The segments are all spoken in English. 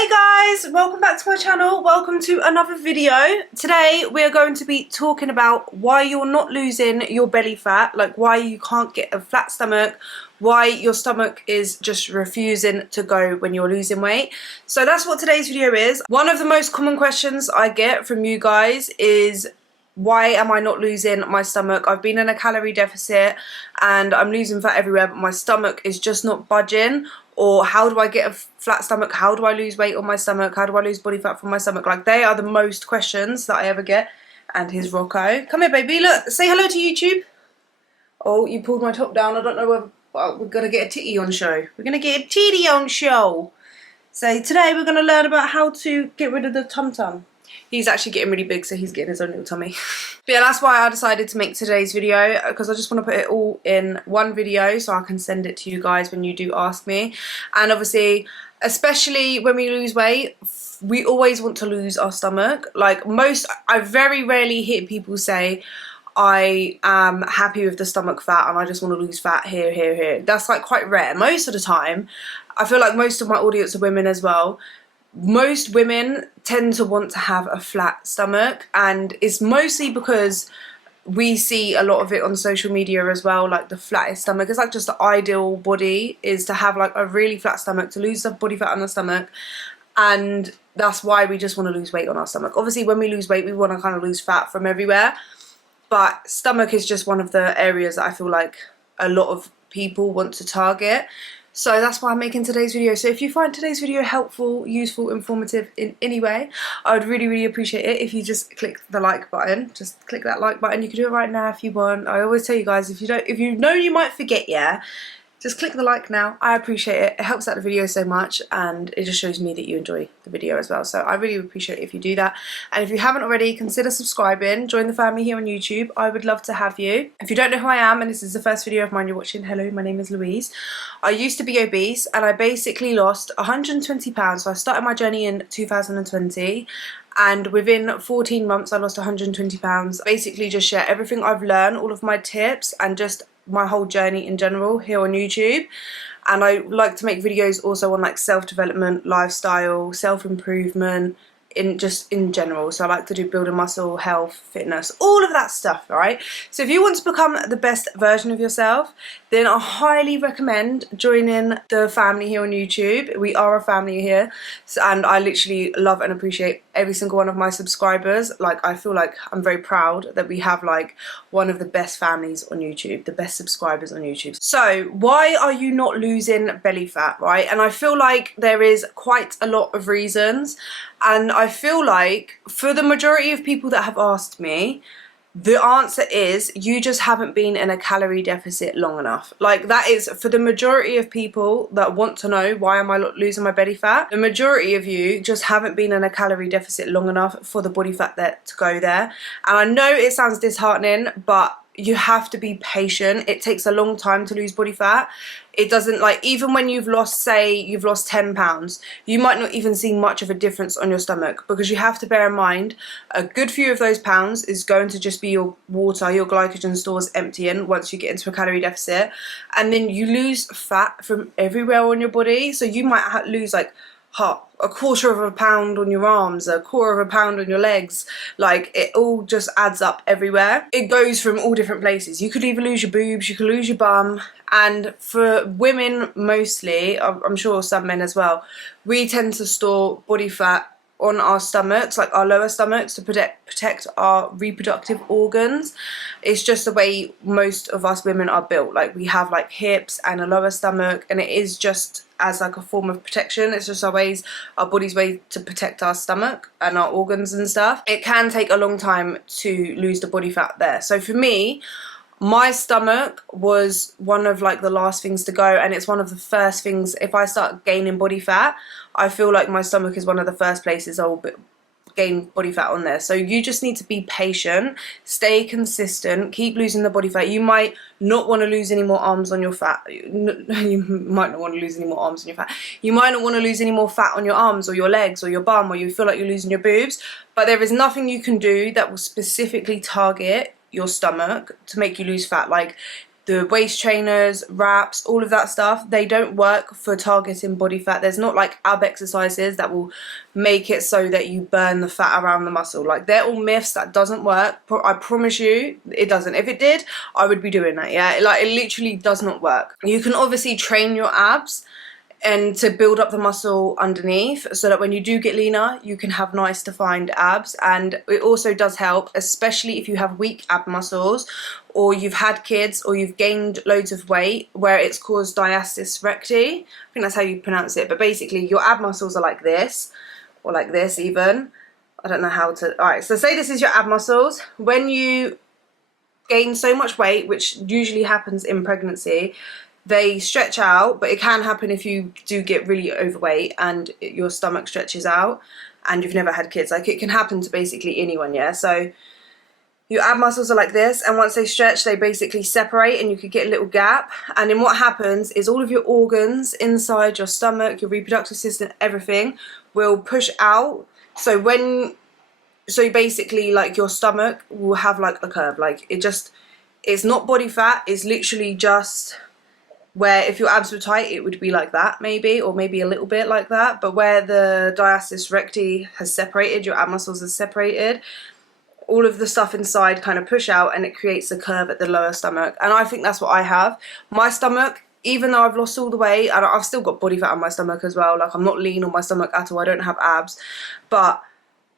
Hey guys, welcome back to my channel. Welcome to another video. Today we're going to be talking about why you're not losing your belly fat, like why you can't get a flat stomach, why your stomach is just refusing to go when you're losing weight. So that's what today's video is. One of the most common questions I get from you guys is, why am I not losing my stomach? I've been in a calorie deficit and I'm losing fat everywhere, but my stomach is just not budging. Or how do I get a flat stomach? How do I lose weight on my stomach? How do I lose body fat from my stomach? Like, they are the most questions that I ever get. And here's Rocco. Come here, baby. Look, say hello to YouTube. Oh, you pulled my top down. I don't know whether... Well, we're going to get a titty on show. We're going to get a titty on show. So today we're going to learn about how to get rid of the tum-tum. He's actually getting really big, so he's getting his own little tummy. But yeah, that's why I decided to make today's video, because I just want to put it all in one video so I can send it to you guys when you do ask me. And obviously, especially when we lose weight, we always want to lose our stomach. Like I very rarely hear people say, I am happy with the stomach fat and I just want to lose fat here, here, here. That's like quite rare. Most of the time, I feel like most of my audience are women as well. Most women tend to want to have a flat stomach, and it's mostly because we see a lot of it on social media as well, like the flattest stomach. It's like just the ideal body is to have like a really flat stomach, to lose the body fat on the stomach, and that's why we just want to lose weight on our stomach. Obviously when we lose weight we want to kind of lose fat from everywhere, but stomach is just one of the areas that I feel like a lot of people want to target. So that's why I'm making today's video. So if you find today's video helpful, useful, informative in any way, I would really appreciate it if you just click the like button. Just click that like button. You can do it right now if you want. I always tell you guys, if you know you might forget, yeah, just click the like now. I appreciate it. It helps out the video so much, and it just shows me that you enjoy the video as well. So I really appreciate it if you do that. And if you haven't already, consider subscribing. Join the family here on YouTube. I would love to have you. If you don't know who I am and this is the first video of mine you're watching, hello, my name is Louise. I used to be obese and I basically lost 120 pounds. So I started my journey in 2020. And within 14 months I lost 120 pounds. Basically just share everything I've learned, all of my tips, and just my whole journey in general here on YouTube. And I like to make videos also on like self-development, lifestyle, self-improvement, in general. So I like to do building muscle, health, fitness, all of that stuff, alright? So if you want to become the best version of yourself, then I highly recommend joining the family here on YouTube. We are a family here, and I literally love and appreciate every single one of my subscribers. Like, I feel like I'm very proud that we have like one of the best families on YouTube, the best subscribers on YouTube. So why are you not losing belly fat, right? And I feel like there is quite a lot of reasons. And I feel like for the majority of people that have asked me, the answer is you just haven't been in a calorie deficit long enough. Like, that is for the majority of people that want to know why am I losing my belly fat. The majority of you just haven't been in a calorie deficit long enough for the body fat there to go there. And I know it sounds disheartening, but you have to be patient. It takes a long time to lose body fat. It doesn't, like, even when you've lost, say you've lost 10 pounds, you might not even see much of a difference on your stomach, because you have to bear in mind a good few of those pounds is going to just be your water, your glycogen stores emptying once you get into a calorie deficit, and then you lose fat from everywhere on your body. So you might lose like a quarter of a pound on your arms, a quarter of a pound on your legs. Like, it all just adds up everywhere. It goes from all different places. You could either lose your boobs, you could lose your bum. And for women mostly, I'm sure some men as well, we tend to store body fat on our stomachs, like our lower stomachs, to protect our reproductive organs. It's just the way most of us women are built. Like, we have like hips and a lower stomach, and it is just as like a form of protection. It's just our body's way to protect our stomach and our organs and stuff. It can take a long time to lose the body fat there. So for me, my stomach was one of like the last things to go, and it's one of the first things. If I start gaining body fat, I feel like my stomach is one of the first places I will gain body fat on there. So you just need to be patient, stay consistent, keep losing the body fat. You might not want to lose any more arms on your fat. You might not want to lose any more arms on your fat. You might not want to lose any more fat on your arms or your legs or your bum, or you feel like you're losing your boobs. But there is nothing you can do that will specifically target your stomach to make you lose fat. Like, the waist trainers, wraps, all of that stuff, they don't work for targeting body fat. There's not like ab exercises that will make it so that you burn the fat around the muscle. Like, they're all myths. That doesn't work. I promise you it doesn't. If it did, I would be doing that. Yeah, like, it literally does not work. You can obviously train your abs and to build up the muscle underneath so that when you do get leaner, you can have nice defined abs. And it also does help, especially if you have weak ab muscles, or you've had kids, or you've gained loads of weight where it's caused diastasis recti. I think that's how you pronounce it. But basically, your ab muscles are like this, or like this even. I don't know how to... Alright, so say this is your ab muscles. When you gain so much weight, which usually happens in pregnancy, they stretch out, but it can happen if you do get really overweight and your stomach stretches out and you've never had kids. Like, it can happen to basically anyone, yeah? So your ab muscles are like this, and once they stretch, they basically separate and you could get a little gap. And then what happens is all of your organs inside your stomach, your reproductive system, everything will push out. So basically, like, your stomach will have like a curve. Like, it's not body fat, it's literally just... where if your abs were tight, it would be like that maybe, or maybe a little bit like that. But where the diastasis recti has separated, your ab muscles are separated, all of the stuff inside kind of push out and it creates a curve at the lower stomach. And I think that's what I have. My stomach, even though I've lost all the weight, and I've still got body fat on my stomach as well, like, I'm not lean on my stomach at all, I don't have abs, but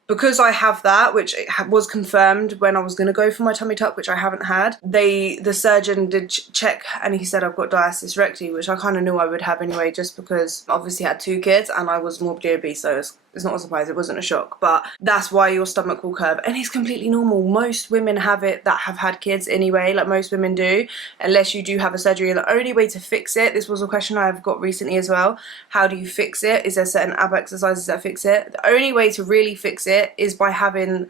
because I have that, which was confirmed when I was going to go for my tummy tuck, which I haven't had, the surgeon did check and he said I've got diastasis recti, which I kind of knew I would have anyway, just because obviously I had 2 kids and I was morbidly obese, so it's not a surprise, it wasn't a shock. But that's why your stomach will curve, and it's completely normal. Most women have it that have had kids anyway, like most women do, unless you do have a surgery. And the only way to fix it, this was a question I've got recently as well, how do you fix it? Is there certain ab exercises that fix it? The only way to really fix it is by having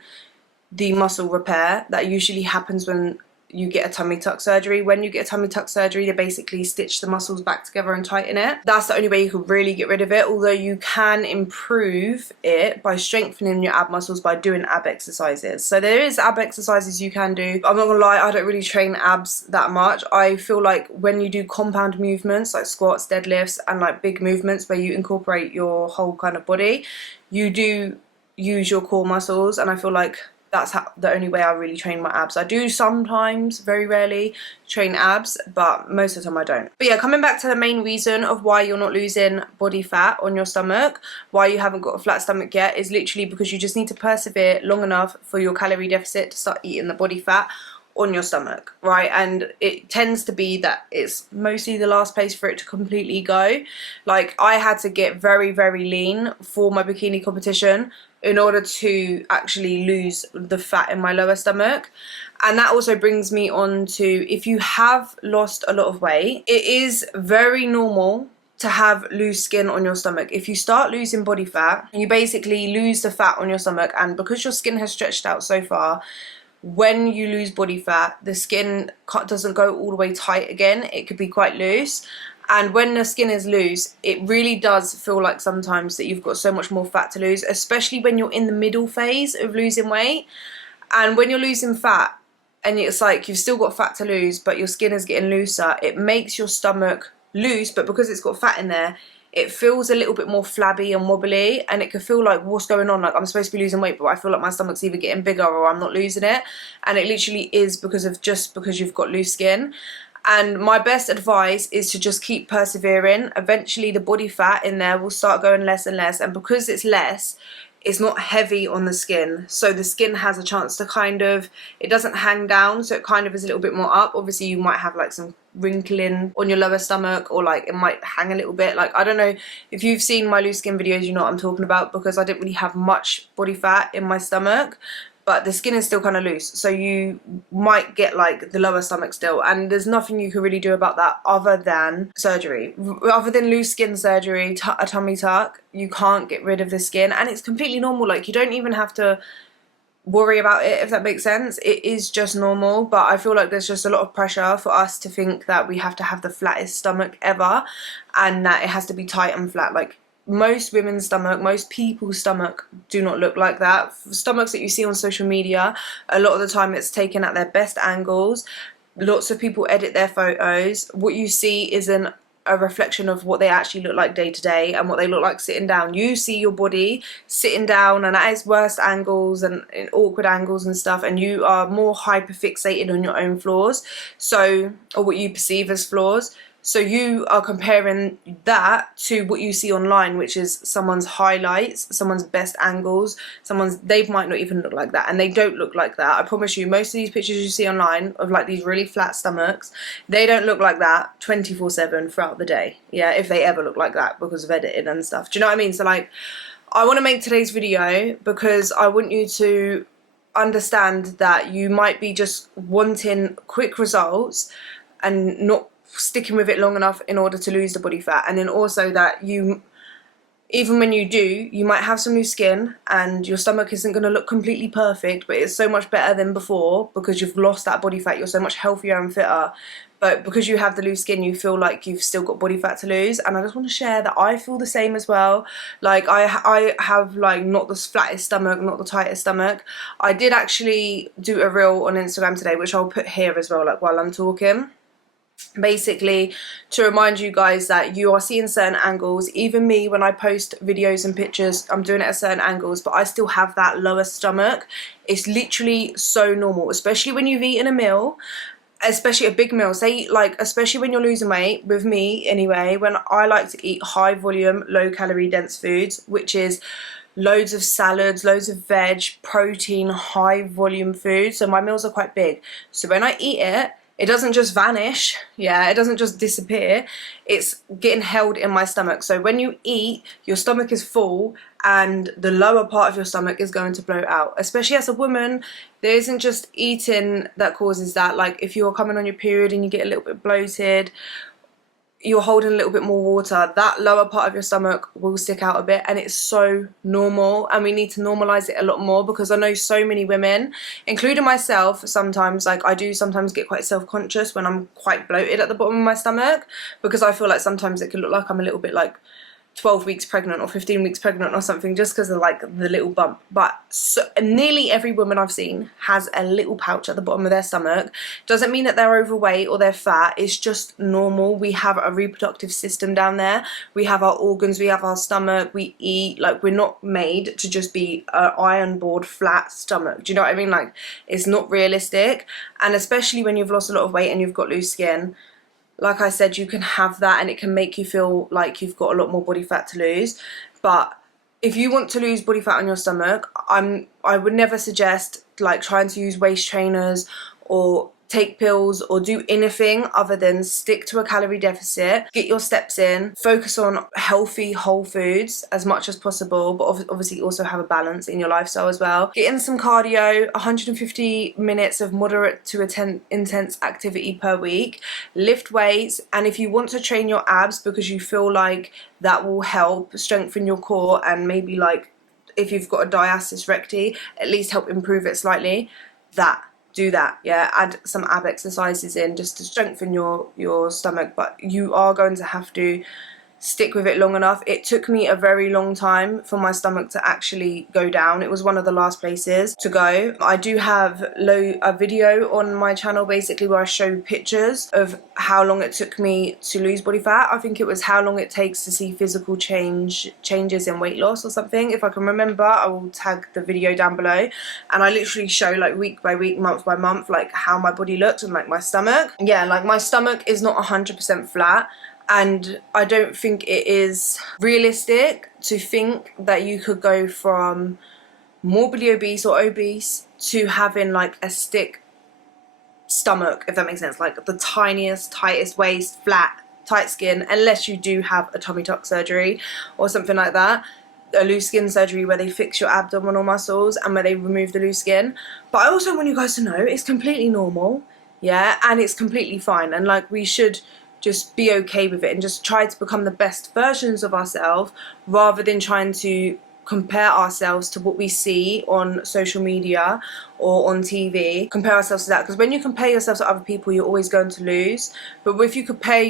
the muscle repair that usually happens when you get a tummy tuck surgery. When you get a tummy tuck surgery, they basically stitch the muscles back together and tighten it. That's the only way you can really get rid of it, although you can improve it by strengthening your ab muscles by doing ab exercises. So there is ab exercises you can do. I'm not gonna lie, I don't really train abs that much. I feel like when you do compound movements like squats, deadlifts, and like big movements where you incorporate your whole kind of body, you do use your core muscles, and I feel like that's the only way I really train my abs. I do sometimes, very rarely, train abs, but most of the time I don't. But yeah, coming back to the main reason of why you're not losing body fat on your stomach, why you haven't got a flat stomach yet, is literally because you just need to persevere long enough for your calorie deficit to start eating the body fat on your stomach, right? And it tends to be that it's mostly the last place for it to completely go. Like, I had to get very, very lean for my bikini competition in order to actually lose the fat in my lower stomach. And that also brings me on to, if you have lost a lot of weight, it is very normal to have loose skin on your stomach. If you start losing body fat, you basically lose the fat on your stomach, and because your skin has stretched out so far, when you lose body fat, the skin doesn't go all the way tight again. It could be quite loose. And when the skin is loose, it really does feel like sometimes that you've got so much more fat to lose, especially when you're in the middle phase of losing weight. And when you're losing fat and it's like you've still got fat to lose, but your skin is getting looser, it makes your stomach loose, but because it's got fat in there, it feels a little bit more flabby and wobbly, and it can feel like, what's going on? Like, I'm supposed to be losing weight, but I feel like my stomach's either getting bigger or I'm not losing it. And it literally is because you've got loose skin. And my best advice is to just keep persevering. Eventually the body fat in there will start going less and less, and because it's less, it's not heavy on the skin, so the skin has a chance to kind of, it doesn't hang down, so it kind of is a little bit more up. Obviously you might have like some wrinkling on your lower stomach, or like it might hang a little bit. Like, I don't know if you've seen my loose skin videos, you know what I'm talking about, because I didn't really have much body fat in my stomach, but the skin is still kind of loose, so you might get like the lower stomach still, and there's nothing you can really do about that other than surgery. Other than loose skin surgery, a tummy tuck, you can't get rid of the skin, and it's completely normal. Like, you don't even have to worry about it, if that makes sense. It is just normal, but I feel like there's just a lot of pressure for us to think that we have to have the flattest stomach ever, and that it has to be tight and flat. Like, most women's stomach, most people's stomach do not look like that. Stomachs that you see on social media, a lot of the time it's taken at their best angles. lots of people edit their photos. What you see isn't a reflection of what they actually look like day to day and what they look like sitting down. You see your body sitting down and at its worst angles and in awkward angles and stuff, and you are more hyper fixated on your own flaws, so, or what you perceive as flaws. So you are comparing that to what you see online, which is someone's highlights, someone's best angles, they might not even look like that, and they don't look like that. I promise you, most of these pictures you see online of like these really flat stomachs, they don't look like that 24/7 throughout the day. Yeah, if they ever look like that because of editing and stuff. Do you know what I mean? So like, I want to make today's video because I want you to understand that you might be just wanting quick results and not sticking with it long enough in order to lose the body fat, and then also that you, even when you do, you might have some new skin and your stomach isn't going to look completely perfect, but it's so much better than before because you've lost that body fat. You're so much healthier and fitter, but because you have the loose skin, you feel like you've still got body fat to lose. And I just want to share that I feel the same as well. Like I have like not the flattest stomach, not the tightest stomach. I did actually do a reel on Instagram today, which I'll put here as well, like while I'm talking, basically to remind you guys that you are seeing certain angles. Even me, when I post videos and pictures, I'm doing it at certain angles, but I still have that lower stomach. It's literally so normal, especially when you've eaten a meal, especially a big meal, say like, especially when you're losing weight. With me anyway, when I like to eat high volume, low calorie dense foods, which is loads of salads, loads of veg, protein, high volume food. So my meals are quite big, so when I eat it, it doesn't just vanish, yeah, it doesn't just disappear, it's getting held in my stomach. So when you eat, your stomach is full and the lower part of your stomach is going to bloat out. Especially as a woman, there isn't just eating that causes that. Like if you're coming on your period and you get a little bit bloated, you're holding a little bit more water, that lower part of your stomach will stick out a bit, and it's so normal, and we need to normalize it a lot more, because I know so many women, including myself, sometimes, like I do sometimes get quite self-conscious when I'm quite bloated at the bottom of my stomach, because I feel like sometimes it can look like I'm a little bit like 12 weeks pregnant or 15 weeks pregnant or something, just because of like the little bump. But nearly every woman I've seen has a little pouch at the bottom of their stomach. Doesn't mean that they're overweight or they're fat, it's just normal. We have a reproductive system down there, we have our organs, we have our stomach, we eat. Like, we're not made to just be an iron board flat stomach. Do you know what I mean? Like, it's not realistic. And especially when you've lost a lot of weight and you've got loose skin, like I said, you can have that and it can make you feel like you've got a lot more body fat to lose. But if you want to lose body fat on your stomach, I would never suggest like trying to use waist trainers or take pills or do anything other than stick to a calorie deficit, get your steps in, focus on healthy whole foods as much as possible, but obviously also have a balance in your lifestyle as well. Get in some cardio, 150 minutes of moderate to intense activity per week, lift weights, and if you want to train your abs because you feel like that will help strengthen your core, and maybe like if you've got a diastasis recti, at least help improve it slightly, do that, yeah. Add some ab exercises in just to strengthen your stomach, but you are going to have to stick with it long enough. It took me a very long time for my stomach to actually go down. It was one of the last places to go. I do have a video on my channel basically where I show pictures of how long it took me to lose body fat. I think it was how long it takes to see physical changes in weight loss or something. If I can remember, I will tag the video down below, and I literally show like week by week, month by month, like how my body looked and like my stomach. Yeah, like my stomach is not 100% flat, and I don't think it is realistic to think that you could go from morbidly obese or obese to having like a stick stomach, if that makes sense, like the tiniest, tightest waist, flat, tight skin, unless you do have a tummy tuck surgery or something like that, a loose skin surgery where they fix your abdominal muscles and where they remove the loose skin. But I also want you guys to know it's completely normal, yeah, and it's completely fine, and like we should just be okay with it and just try to become the best versions of ourselves rather than trying to compare ourselves to what we see on social media or on TV. Compare ourselves to that, because when you compare yourself to other people, you're always going to lose. But if you can compare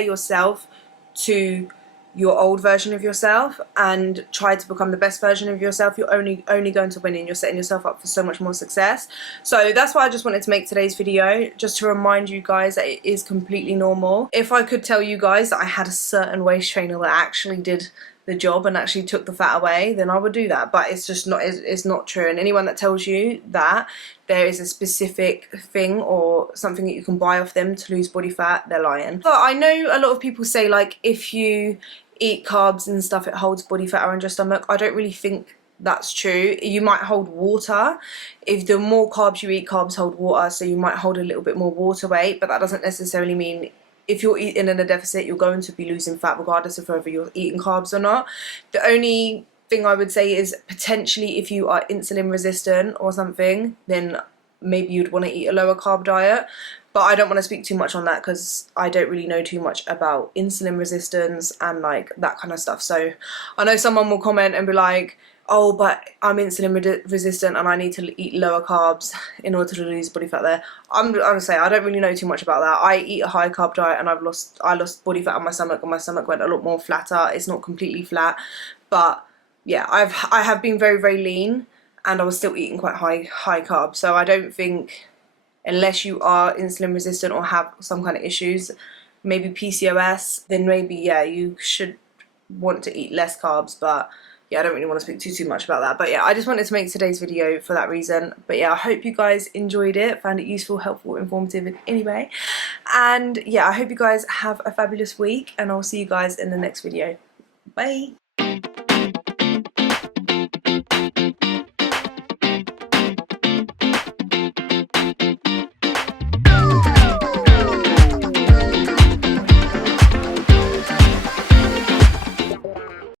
yourself to your old version of yourself and try to become the best version of yourself, you're only going to win, and you're setting yourself up for so much more success. So that's why I just wanted to make today's video, just to remind you guys that it is completely normal. If I could tell you guys that I had a certain waist trainer that actually did the job and actually took the fat away, then I would do that, but it's just not, it's not true. And anyone that tells you that there is a specific thing or something that you can buy off them to lose body fat, they're lying. But I know a lot of people say, like, if you eat carbs and stuff, it holds body fat around your stomach. I don't really think that's true. You might hold water. If the more carbs you eat, carbs hold water, so you might hold a little bit more water weight, but that doesn't necessarily mean if you're eating in a deficit, you're going to be losing fat regardless of whether you're eating carbs or not. The only thing I would say is potentially if you are insulin resistant or something, then maybe you'd want to eat a lower carb diet. But I don't want to speak too much on that because I don't really know too much about insulin resistance and like that kind of stuff. So I know someone will comment and be like, oh, but I'm insulin resistant and I need to eat lower carbs in order to lose body fat there. I'm gonna say I don't really know too much about that. I eat a high carb diet and I lost body fat on my stomach, and my stomach went a lot more flatter. It's not completely flat, but yeah, I have been very, very lean and I was still eating quite high carbs. So I don't think, unless you are insulin resistant or have some kind of issues, maybe PCOS, then maybe, yeah, you should want to eat less carbs. But yeah, I don't really want to speak too much about that. But yeah, I just wanted to make today's video for that reason. But yeah, I hope you guys enjoyed it, found it useful, helpful, informative in any way. And yeah, I hope you guys have a fabulous week, and I'll see you guys in the next video. Bye.